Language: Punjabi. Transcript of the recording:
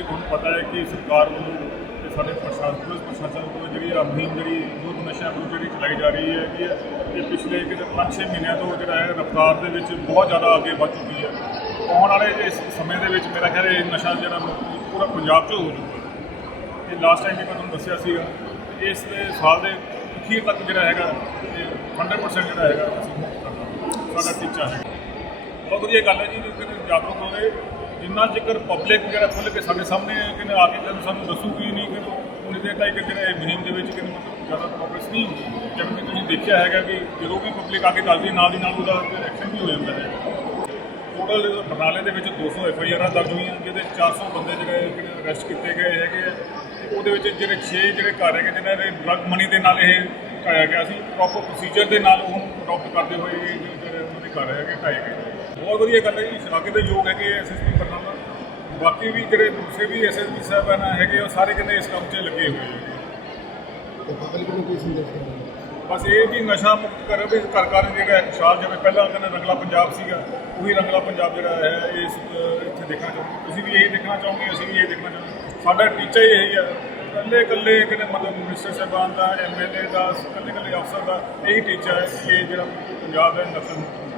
ਕਿ ਤੁਹਾਨੂੰ ਪਤਾ ਹੈ ਕਿ ਸਰਕਾਰ ਵੱਲੋਂ ਤੇ ਸਾਡੇ ਪ੍ਰਸ਼ਾਸਨ, ਪੁਲਿਸ ਪ੍ਰਸ਼ਾਸਨ ਵੱਲੋਂ ਜਿਹੜੀ ਆ ਮੁਹਿੰਮ ਜਿਹੜੀ ਯੁੱਧ ਨਸ਼ਿਆਂ ਵਿਰੁੱਧ ਜਿਹੜੀ ਚਲਾਈ ਜਾ ਰਹੀ ਹੈ ਕਿ ਇਹ ਪਿਛਲੇ ਕਿਤੇ 5-6 ਮਹੀਨਿਆਂ ਤੋਂ ਜਿਹੜਾ ਹੈ ਰਫ਼ਤਾਰ ਦੇ ਵਿੱਚ ਬਹੁਤ ਜ਼ਿਆਦਾ ਅੱਗੇ ਵੱਧ ਚੁੱਕੀ ਹੈ। ਆਉਣ ਵਾਲੇ ਇਸ ਸਮੇਂ ਦੇ ਵਿੱਚ ਮੇਰਾ ਖਿਆਲ ਇਹ ਨਸ਼ਾ ਜਿਹੜਾ ਪੂਰਾ ਪੰਜਾਬ 'ਚ ਹੋ ਜਾਊਗਾ। ਇਹ ਲਾਸਟ ਟਾਈਮ ਵੀ ਮੈਂ ਤੁਹਾਨੂੰ ਦੱਸਿਆ ਸੀਗਾ, ਇਸ ਸਾਲ ਦੇ ਅਖੀਰ ਤੱਕ ਜਿਹੜਾ ਹੈਗਾ, ਇਹ 100% ਜਿਹੜਾ ਹੈਗਾ ਸਾਡਾ ਟੀਚਾ ਹੈ ਬਹੁਤ ਵਧੀਆ ਗੱਲ ਹੈ ਜੀ ਕਿ ਜਾਗਰੂਕ ਹੋਵੇ ਜਿੰਨਾ ਜ਼ਿਕਰ ਪਬਲਿਕ ਜਿਹੜਾ ਖੁੱਲ੍ਹ ਕੇ ਸਾਡੇ ਸਾਹਮਣੇ ਕਿਨੇ ਆ ਕੇ ਜਦੋਂ ਸਾਨੂੰ ਦੱਸੂਗੀ ਨਹੀਂ ਕਿ ਉਹਨੇ ਦੇਰ ਤੱਕ ਜਿਹੜਾ ਇਹ ਮੁਹਿੰਮ ਦੇ ਵਿੱਚ ਕਿਨੇ ਮਤਲਬ ਜ਼ਿਆਦਾ ਪ੍ਰੋਗਰੈਸ ਨਹੀਂ ਹੁੰਦੀ। ਜਿਵੇਂ ਕਿ ਤੁਸੀਂ ਦੇਖਿਆ ਹੈਗਾ ਕਿ ਜਦੋਂ ਵੀ ਪਬਲਿਕ ਆ ਕੇ ਦੱਸਦੀ ਹੈ, ਨਾਲ ਦੀ ਨਾਲ ਉਹਦਾ ਐਕਸ਼ਨ ਵੀ ਹੋ ਜਾਂਦਾ ਹੈ। ਟੋਟਲ ਬਰਨਾਲੇ ਦੇ ਵਿੱਚ 200 ਐਫ ਆਈ ਆਰਾਂ ਦਰਜ ਹੋਈਆਂ ਜਿਹਦੇ 'ਚ 400 ਬੰਦੇ ਜਿਹੜੇ ਅਰੈਸਟ ਕੀਤੇ ਗਏ ਹੈਗੇ ਆ। ਤੇ ਉਹਦੇ ਵਿੱਚ ਜਿਹੜੇ 6 ਜਿਹੜੇ ਘਰ ਹੈਗੇ ਜਿਨ੍ਹਾਂ ਦੇ ਡਰਗ ਮਨੀ ਦੇ ਨਾਲ ਇਹ ਢਾਇਆ ਗਿਆ ਸੀ ਪ੍ਰੋਪਰ ਪ੍ਰੋਸੀਜਰ ਦੇ ਨਾਲ ਉਹਨੂੰ ਅਡਾਪਟ ਕਰਦੇ ਹੋਏ ਦੇ ਘਰ ਹੈਗੇ ਢਾਏ ਗਏ ਬਹੁਤ ਵਧੀਆ ਗੱਲ ਹੈ ਜੀ ਸ਼ਲਾਘੇ ਦੇ ਯੋਗ ਹੈਗੇ ਐਸਐਸਪੀ ਬਰਨਾਲਾ ਬਾਕੀ ਵੀ ਜਿਹੜੇ ਦੂਸਰੇ ਵੀ ਐਸਐਸਪੀ ਸਾਹਿਬਾਨ ਹੈਗੇ ਉਹ ਸਾਰੇ ਕਹਿੰਦੇ ਇਸ ਕੰਮ 'ਚ ਲੱਗੇ ਹੋਏ ਤੇ ਪਬਲਿਕ ਨੂੰ ਕੀ ਸੰਦੇਸ਼ ਦੇਣਾ ਬਸ ਇਹ ਵੀ ਨਸ਼ਾ ਮੁਕਤ ਕਰੇ ਵੀ ਘਰ ਘਰ ਜਿਹੜਾ ਹੈ ਖੁਸ਼ਹਾਲ ਜਿਵੇਂ ਪਹਿਲਾਂ ਕਹਿੰਦੇ ਰੰਗਲਾ ਪੰਜਾਬ ਸੀਗਾ ਉਹੀ ਰੰਗਲਾ ਪੰਜਾਬ ਜਿਹੜਾ ਹੈ ਇਸ ਇੱਥੇ ਦੇਖਣਾ ਚਾਹੁੰਦੇ ਤੁਸੀਂ ਵੀ ਇਹ ਦੇਖਣਾ ਚਾਹੋਗੇ ਅਸੀਂ ਵੀ ਇਹ ਦੇਖਣਾ ਚਾਹੁੰਦੇ ਸਾਡਾ ਟੀਚਾ ਹੀ ਇਹੀ ਹੈ ਇਕੱਲੇ ਇਕੱਲੇ ਕਿਤੇ ਮਤਲਬ ਮਿਨਿਸਟਰ ਸਾਹਿਬਾਨ ਦਾ ਐਮਐਲਏ ਦਾ ਇਕੱਲੇ ਇਕੱਲੇ ਅਫਸਰ ਦਾ ਇਹੀ ਟੀਚਾ ਹੈ ਕਿ ਇਹ ਜਿਹੜਾ ਪੰਜਾਬ ਹੈ ਨਸ਼ਾ ਮੁਕਤ